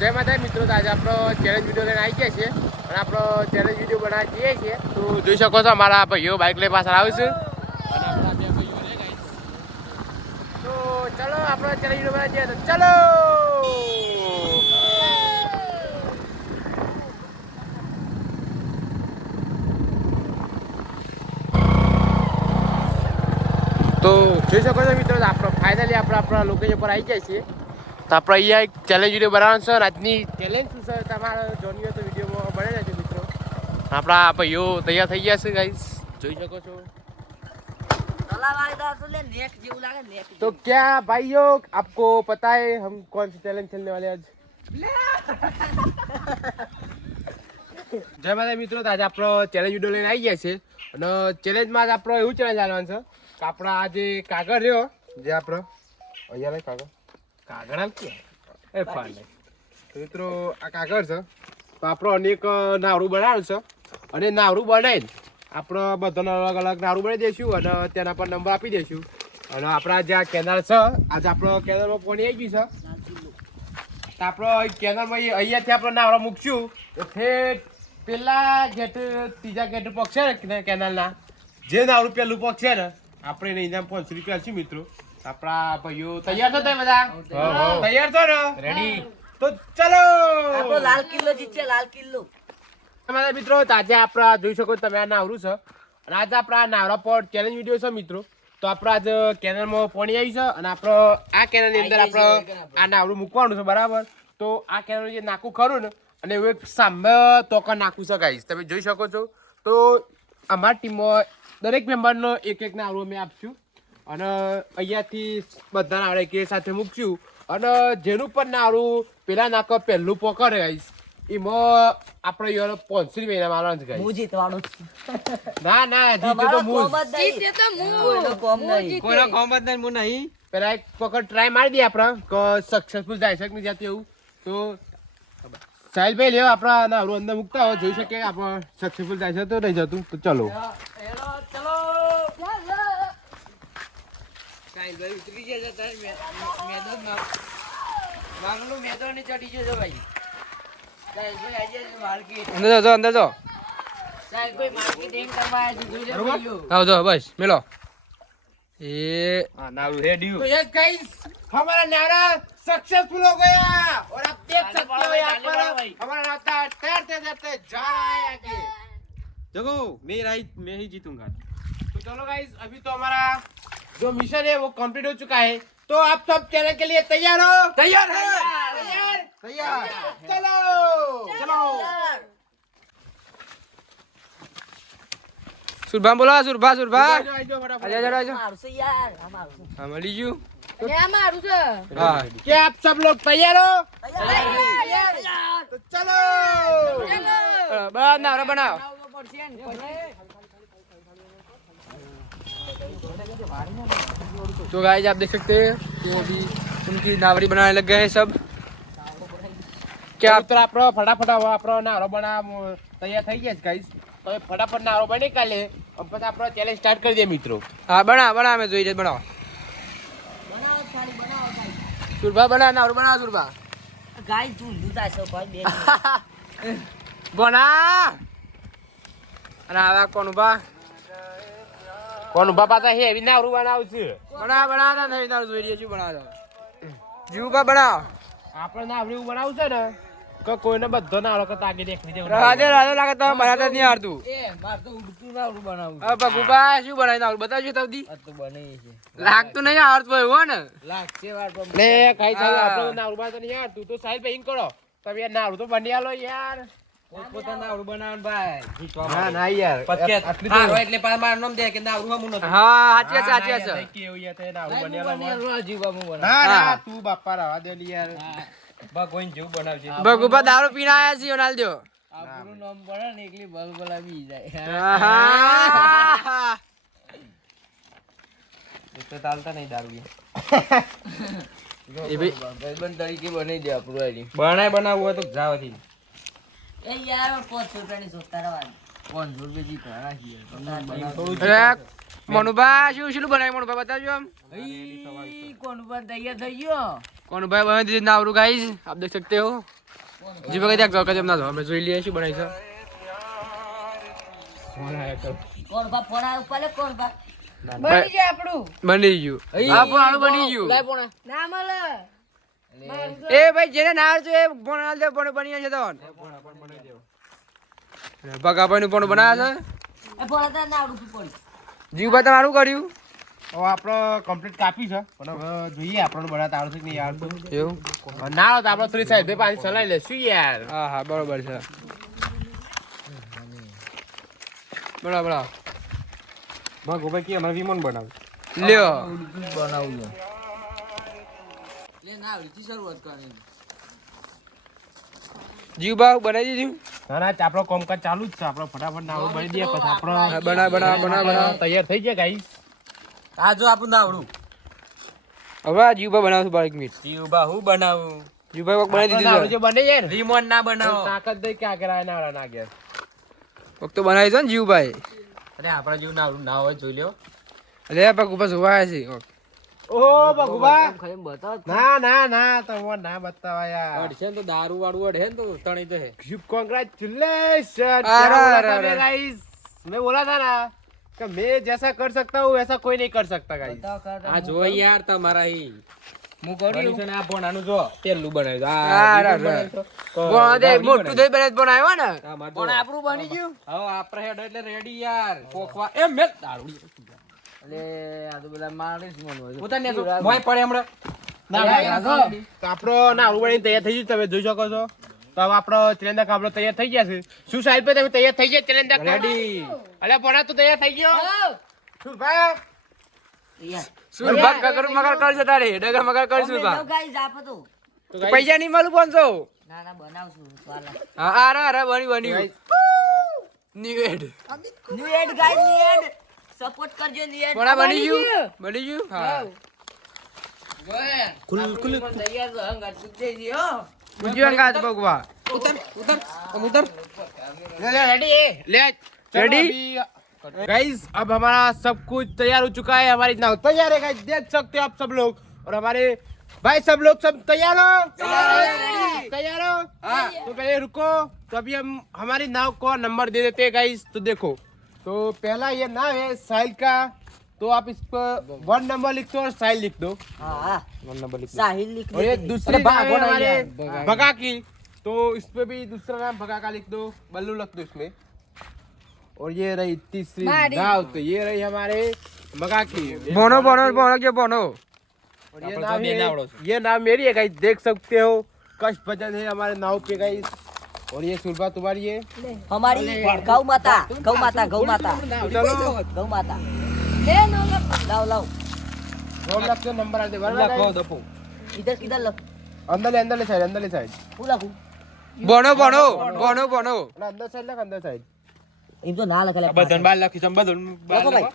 જય માતા મિત્રો. તો આજે આપણો ચેલેન્જ વીડિયો લઈને આવી ગયા છે અને આપણો ચેલેન્જ વીડિયો બનાવી જઈએ છીએ. તો જોઈ શકો છો, અમારા ભાઈઓ બાઇક લઈ પાછળ આવે છે. અને આપણા બે ભાઈઓ રે guys. તો ચલો, આપણો ચેલેન્જ વીડિયો બનાવી જઈએ. તો ચલો! તો જોઈ શકો છો, મિત્રો આપણો ફાઇનલી આપણે આપણા લોકેશન પર આવી ગયા છીએ. તો આપણે અહીંયા એક ચેલેન્જ વિડીયો બનાવવાનો છે અને આજની ચેલેન્જ શું છે તમારે જોની હોય તો વિડીયોમાં બને રહેજો મિત્રો આપણા ભાઈઓ તૈયાર થઈ ગયા છે ગાઈસ જોઈ શકો છો तो क्या भाइयों आपको पता है हम कौन सी चैलेंज खेलने वाले हैं आज જય માતા મિત્રો તો આજે આપણો ચેલેન્જ વિડીયો લઈને આવી ગયા છે અને ચેલેન્જમાં જ આપણો એવું ચેલેન્જ આવવાનું છે કે આપણા આ જે કાગળ રહ્યો જે આપણો અહીંયા લઈ કાગળ કાગળ આમ કે એ ફાલે. મિત્રો આ કાગળ છે. તો આપણો અનેક નાવડું બનાવ્યું છે. અને નાવડું બનાવીને આપણો બધાને અલગ અલગ નાવડું બનાવી દઈશું અને તેના પર નંબર આપી દઈશું. અને આપણા જે આ કેનાલ છે આજે આપણો કેનાલમાં પાણી આવી ગયું છે. તો આપણો કેનાલમાં અહીંયાથી આપણે નાવરા મૂકશું. તો ઠેઠ પેલા ગેટ ત્રીજા ગેટ છે ને કેનાલના જે નાવડું પક્ષ છે ને આપણે એને ઇનામ પાંચસો રૂપિયા છે મિત્રો. આપણા ભાઈઓ તૈયાર છો તમે બધા? તૈયાર છો ને રેડી તો ચલો. આપણો લાલ કિલ્લો જીતશે લાલ કિલ્લો. તમારા મિત્રો આજે આપણા જોઈ શકો છો તમે આ નાવરું છે. અને આજે આપણા નાવરા પર ચેલેન્જ વીડિયો છે મિત્રો. તો આપણો આજે કેનલમાં પાણી આવી છે અને આપણો આ કેનલની અંદર આપણે આ નાવરું મૂકવાનું છે બરાબર? તો આ કેનલ જે નાખું ખરું ને અને એવું એક સામે તોકા નાખું છે ગાઈસ તમે જોઈ શકો છો. તો અમારી ટીમમાં દરેક મેમ્બરનો એક એક નાવરું અમે આપશું. અને અહીંયાથી બધાને આવડે કે સાથે મૂકશું. અને જેનું પણ નારું પેલા નાકો પહેલું પોકર ગાઈશ એમાં આપણે યાર પાંચસો રૂપિયા મારવાનું છે હું જીતવાનો ના ના જીતે તો હું કોમ જ નહીં. કોઈનો કોમ. જ નહીં હું નહીં. પેલા એક વખત ટ્રાય મારી દઈએ આપણે કે સક્સેસફુલ જાય શકે જાતે નહીં જતું એવું તો સાહિલભાઈ લેવા આપણા નારું અંદર મૂકતા હોય જોઈ શકીએ આપણે સક્સેસફુલ જાય છે તો નહીં જતું. તો ચલો. સાહિલભાઈ ઉતરી ગયા છે તારે મે- મેદાનમાં વાંગલું મેદાને ચડી ગયો છે ભાઈ સાહેબભાઈ આજે માર્કેટ. અંદર જો અંદર જો સાહેબભાઈ માર્કેટિંગ કરવા આવ્યા છે. જોઈ લે બરોબર? ભાઈઓ. આવો જો બસ મેલો એ हाँ नारू रेडी तो यस गाइस हमारा नारा सक्सेसफुल हो गया और आप देख सकते हो यहाँ पर हमारा नारा तैरते तैरते जा रहा है आगे देखो मेरा ही मैं ही जीतूंगा तो चलो गाइस अभी तो हमारा जो मिशन है वो कंप्लीट हो चुका है तो आप सब चैनल के लिए तैयार हो तैयार है तैयार तैयार चलो चलो સુરભા બોલો સુરભા સુરભા आइजो, आइजो, फटाफट। આજો આજો આજો મારું છે યાર આ મારું છે. હા મળી ગયું મારું છે હા क्या आप सब लोग तैयार हो તૈયાર. तो चलो બરાબર નાવરા બનાવો तो गाइस आप देख सकते हैं वो अभी उनकी नावरी बनाने लग गए हैं सब क्या क्या મિત્ર આપણો ફટાફટ હવે આપણો નારો બનાવ તૈયાર થઈ ગયા છે ગાઈસ તો ફટાફટ નારો બની કાલે પછી આપણો ચેલેન્જ સ્ટાર્ટ કરી દે મિત્રો હા બના બના મેં જોઈ જાય બનાવો બનાવો ખાલી બનાવો ખાલી. સુરભા બના નાવરું બનાવો સુરભા ગાય ઝૂંઝું થાય છે ભાઈ બે મિનિટ. બના અને આવા કોણ બા કોણ ઊભા પાછા હેવી નારું આવશે બના બના ના નહીં તારું જોઈ રહ્યો છું બનાવો જીવ બા બનાવો આપણે નાવરું એવું બનાવશે ને કે કોઈને બધો ના કરતા આગે દેખવી દેવું રાધે રાધે લાગે તમે બનાવતા જ નહીં આવડતું એ માર તો ઉડતું નાવડું બનાવવું હવે ભગુબા શું બનાવી નાવરું બતાવજો તવદી આ તો બને છે. લાગતું નહીં આવડતું હોય હો ને. લાગશે વાર પણ લે કઈ થાય આપણે ના આવડું બનાવતા નહીં યાર તું તો સાહેબ ભાઈ કરો. તમે તો ના આવડું તો દે તે બની આલો બનાવું. ના ના. તું બાપા દે ને યાર. દારૂ પીને છીએ આપણું નામ બને ને એકલી બલબલા બી જાય. આહા. તો ચાલતા નહીં દારૂ એ ભાઈ ભાઈબંધ તરીકે બનાવી દે આપણું બનાય બનાવવું હોય તો જાવથી શું શું બનાવ્યું મનુભા બતાવજો આમ. ગાઈસ આપ દેખ સકતે હો. જી ભગત એક જોકા જમ ના જોઈ લઈએ શું બનાવી બની ગયું. એ ભાઈ જેને ના છે એ ફોન દે ફોન બની જશે તો ભગાભાઈ નું પણ બનાવે છે જીવભાઈ તમારું કર્યું? હવે આપણો કમ્પ્લીટ કાપી છે. પણ હવે જોઈએ આપણને બધા તારું છે કે નહીં આવડતું એવું? ના આવે તો આપણે થોડી સાઈડ પાછી ચલાવી લેશું યાર. હા હા બરોબર છે. બરાબર ભાઈ કે અમારે વિમાન બનાવ. લ્યો. બનાવું લે ના આવડી શરૂઆત કરવાની જીવભાઈ બનાવી દીધું? ના ના આપણો કોમકાજ ચાલુ જ છે. આપણો ફટાફટ નાવું બની દઈએ પછી આપણો બના બનાવ બના બનાવ તૈયાર થઈ જાય ગાઈસ આ જો આપણું નાવડું. હવે આ જીવભાઈ બનાવશું બાર એક મિનિટ જીવબા હું બનાવું? જીવભાઈ કોક બનાવી દીધું છે. બને જાય ને રીમોન ના બનાવો. તાકાત દઈ કે આગળ આવડા ના ગયા કોક તો બનાવી છે ને જીવભાઈ. અરે આપણા જેવું નાવડું ના હોય જોઈ લ્યો. અરે પગ ઉપર જોવા છે. કોક. ઓ ભગવા ના ના અડશે દારૂ અડે તો તણી કોઈ નહીં કર સકતા ગાઈસ યાર તમારા હી હું છે ને મોટું દે બનાવ્યો ને બની ગયું હવે આપણે એટલે રેડી યાર કોખવા અલે આ તો બધા મારે જ મન હોય. ઉતાર મોય પડે હમણાં. ના ભાઈ તો આપણો ના તૈયાર થઈ ગયું તમે જોઈ શકો છો. તો હવે આપણો કાબલો તૈયાર થઈ ગયા છે. શું સાહેબ તમે તૈયાર થઈ ગયા ચેલેન્જર રેડી અલ્યા પોણા તો તૈયાર થઈ ગયો? શું ભાઈ? યાર શું ભાગ કકર મકર કરશે તારે. ડગર મકર કરશું અમે ગાઈસ આપો તો. તો પૈસા નહીં મળું પાંચસો. ના ના બનાવશું હા અરે અરે બની બની. New ad new ad guys new ad support કરજો ન્યુ એડ પણ આ બની ગયું બની ગયું હા તૈયાર તો હંગાત સુતે જી હો પૂજ્યો અંગાત ભગવા रेडी ले Ready? गाइस अब हमारा सब कुछ तैयार हो चुका है हमारी नाव तैयार है गाइस देख सकते हो आप सब लोग और हमारे भाई सब लोग सब तैयार हो तैयार हो तो पहले रुको तो अभी हम हमारी नाव को नंबर दे देते हैं गाइस तो देखो तो पहला ये नाम है साहिल का तो आप इस पर वन नंबर लिख दो और साहिल लिख दो। हाँ। वन नंबर लिख साहिल लिख और दूसरे हमारे भगा। की। तो इस पर भी दूसरा नाम भगा का लिख दो बल्लू लिख दो इसमें। और ये रही तीसरी दाव तो ये रही हमारे भगा की। बोनो बोनो बोनो के बोनो। और ये नाम ये नाम मेरी है गाइस देख सकते हो। कष्ट भजन है हमारे नाव पे गाइस। और ये सुरभा तुम्हारी है हमारी गौ माता गौ माता गौ माता तो चलो गौ माता लाओ लाओ हम लगते नंबर आते बराबर guys? इधर इधर लग अंदर ले अंदर ले साइड अंदर ले साइड હું લખું બોનો બોનો બોનો બોનો अरे अंदर साइड लग अंदर साइड એમ તો ના લખેલા બધાને બાર લખી છે બધું બાર લખો ભાઈ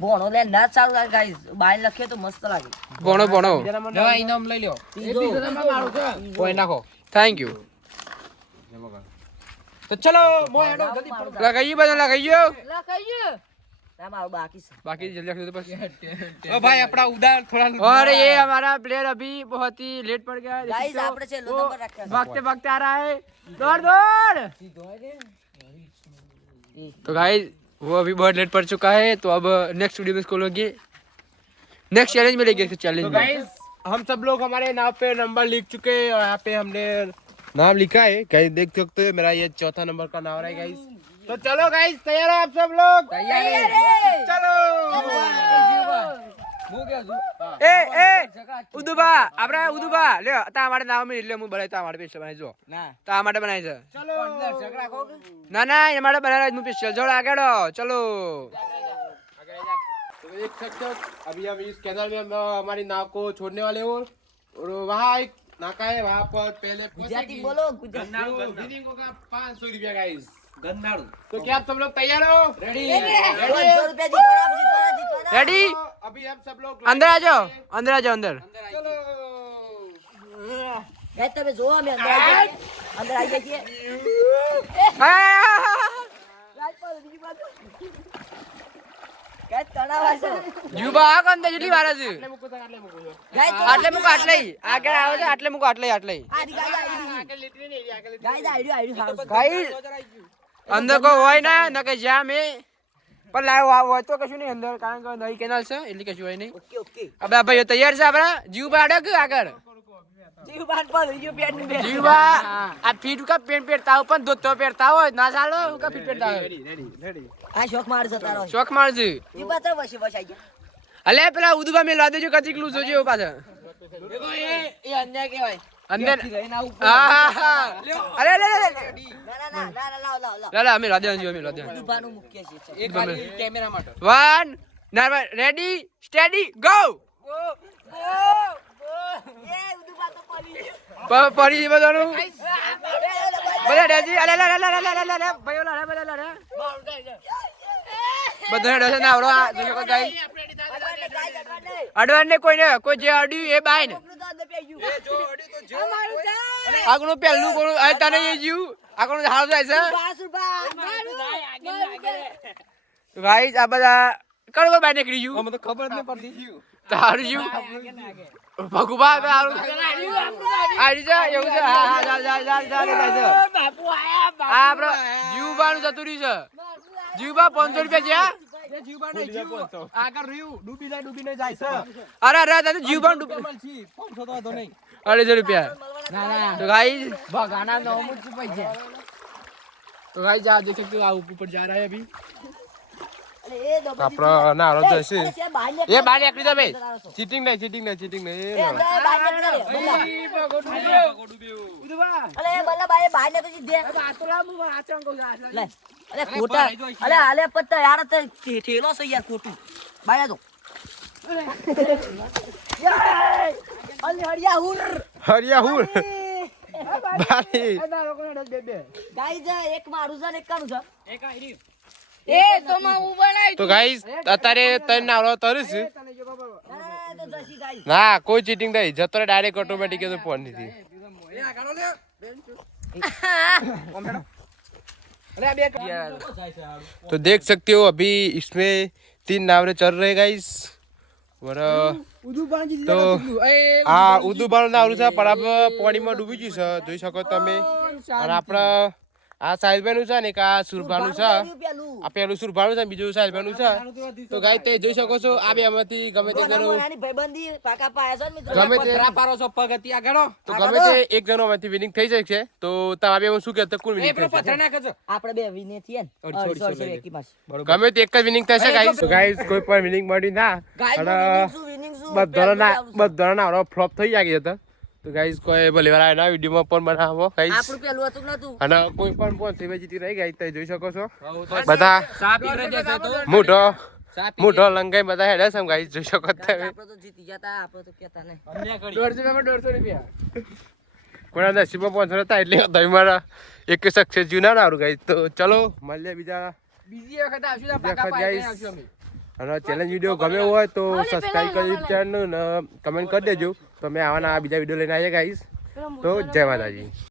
ભણો લે ના સારું લાગે ગાઈસ બાય લખીએ તો મસ્ત લાગે બોનો બોનો લખો. ઇનામ લઈ લ્યો ત્રીજો કોઈ નાખો થેન્ક યુ તો ચલો મોય હેડો જલ્દી મારું લગાઈ બધું લગાઈ ગયો ના, મારું બાકી છે बाकी जल्दी रख दो तो बस ઓ ભાઈ આપણા ઉદાર થોડા और ये हमारा प्लेयर अभी बहुत ही लेट पड़ गया है ગાઈસ આપણે છે લો નંબર રાખ્યા भागते भागते आ रहा है दौड़ दौड़ तो गाइस वो अभी बहुत लेट पड़ चुका है तो अब नेक्स्ट वीडियो में इसको लोगे नेक्स्ट चैलेंज में लेंगे इसको चैलेंज तो में गाइस हम सब लोग हमारे नाव पे नंबर लिख चुके हैं और यहाँ पे हमने नाम लिखा है गाइस देख सकते हो मेरा ये चौथा नंबर का नाम है गाइस तो चलो गाइस तैयार हो आप सब लोग चलो ए ए ઉદુબા આપણે ઉદુબા લ્યો તા માટે નામ એટલે હું બનાવી તા માટે સ્પેશિયલ બનાવી જો ના તા માટે બનાવી છે चलो ના ના એ માટે બનાવી હું સ્પેશિયલ જોડ આગળ ચલો तो देख सकते हो अभी हम इस कैनाल में हम हमारी नाव को छोड़ने वाले हो और वहाँ एक नाका है वहाँ पर पहले ગુજરાતી બોલો ગુજરાતી बिलिंग होगा पाँच सौ रुपया गाइस ગંધાડું तो क्या आप सब लोग तैयार हो રેડી પાંચસો રૂપિયા જીતવાના, જીતવાના, જીતવાના. રેડી तो अभी हम सब लोग અંદર આ જાઓ અંદર આ જાઓ અંદર चलो ગાઈસ તમે જોવો અમે અંદર આવી ગયા છીએ. અંદર આવી ગયા છીએ આ! રાજપાલ, બીજી બાજુ. ગાઈસ તણાવ આ જેટલી વાર છે આટલે મૂકો તો આટલે મૂકો આટલે મૂકો આટલે આગળ આવે છે આટલે મૂકો આટલે આટલે અંદર કોઈ હોય ના ન કે જ્યાં મેં. પણ લાવ હોય તો કશું નહીં અંદર કારણ કે નવી કેનાલ છે એટલે કશું હોય નહીં. હવે ભાઈ ભાઈઓ તૈયાર છે આપણા. જીવ બાળક આગળ. જીવા આ ફીટ કા પેન્ટ પહેરતા હોય પણ ધોતો પહેરતા હોય ના ચાલો હું કા ફીટ પહેરતા હોય આ શોખ તારો મારજે વન રેડી સ્ટેડી ગો તો પડી પડી બધાનું? બધા ડેજી અલે લા લા લા લા લા લા ભાઈઓ લા લા લા લા બધા ડેસે ના આવડો આ કોઈ ગાઈ અડવાન ને કોઈ ને કોઈ જે અડ્યું એ બાય ને આગળનું પહેલું કોણ? આ તને એ જીવ? આગળનું હાલ જાય છે? ગાઈ આ બધા કડવા બાય નીકળી ગયું. અમે તો ખબર જ નહીં પડતી. તારું જીવ? ભગુબા તારું આડી જા એવું છે હા હા ચાલ ચાલ ચાલ ચાલ આ આપણો જીવબાનું જતું રહ્યું છે જીવબા પાંચસો રૂપિયા છે અઢીસો રૂપિયા તો ગાઈસ ભગાના નવ આપડે ના રોજ જશે એ બહાર નીકળી જા ભાઈ. ચીટિંગ નહીં ચીટિંગ નહીં ચીટિંગ નહીં. એ બહાર નીકળી અલે બલ્લા ભાઈ. બહાર નીકળી દે આતલા મુ આચણ કહું લે અલે ખોટા અલે અલે પત્તા યાર તે ઠેલો છે યાર ખોટું. બહાર જો. હરિયા હુર. હરિયા હુર. બારી ગાઈ જા એક મારું છે ને એક કાનું છે. એક આઈ એ તો માં હું બનાવી તો ગાઈસ અત્યારે તને નાવડો તરું છે ના, ના, ના, તો જશી ગાઈઝ. ના કોઈ ચીટિંગ નહીં જતો ડાયરેક્ટ ઓટોમેટિક તો ફોન નથી तो देख सकते हो अभी इसमें तीन नावरे चल रहे गाइस और તો આ ઉદુબાનું નાવરું છે પણ આપણે પાણીમાં ડૂબી ગયું છે જોઈ શકો તમે અને આપણે આ સાહેબનું છે ને એક આ સુરભાનું છે. આ પેલું સુરભાનું છે બીજું સાહેબનું છે. તો ગાય તે જોઈ શકો છો આ બે આમાંથી ગમે તે જણો મોનાની ભાઈબંધી પાકા પાયા છે ને મિત્રો. ગમે તે પારો છો પગથી આગળ તો ગમે તે એક જણો માંથી વિનિંગ થઈ જાય છે. તો તમે બે શું કહેતો? કોણ કુલ વિનિંગ થશે પથરા નાખે છે? આપણે બે વિને છીએ ને. અઢીસો, અઢીસો, અઢીસો અઢીસો લઈ એકી માસ. ગમે તે એક જ વિનિંગ થશે ગાઈસ તો ગાઈસ કોઈ પણ વિનિંગ મળી ના. અને? બધાનો ના આવશે. ફ્લોપ થઈ ગયા હતા તો ગાઈઝ કોઈ ભલે વાર એના વિડીયોમાં પણ બનાવો ગાઈઝ આપણું પેલું હતું કે નતું અને કોઈ પણ પણ સેવા રહી ગઈ તમે જોઈ શકો છો. બધા સાપી પીવરે છે તો મોઢો મોઢો લંગાઈ બધા હેડે છે ગાઈઝ જોઈ શકો તમે. આપણે તો જીતી જતા આપણે તો કેતા નહીં. અન્ય કરી. દોઢસો રૂપિયા દોઢસો રૂપિયા. કોના નસીબમાં પહોંચો હતા એટલે તમે મારા એક સક્સેસ જીવ ના નારું ગાઈસ તો ચલો મળીએ બીજા બીજી વખત આવશું તો પાકા guys. આવશું અમે. અને ચેલેન્જ વીડિયો ગમ્યો હોય તો સબસ્ક્રાઇબ કરી ચેનલ ને કમેન્ટ કરી દેજો. તો અમે આવાના બીજા વીડિયો લઈને આવીએ ગાઈસ તો જય માતાજી.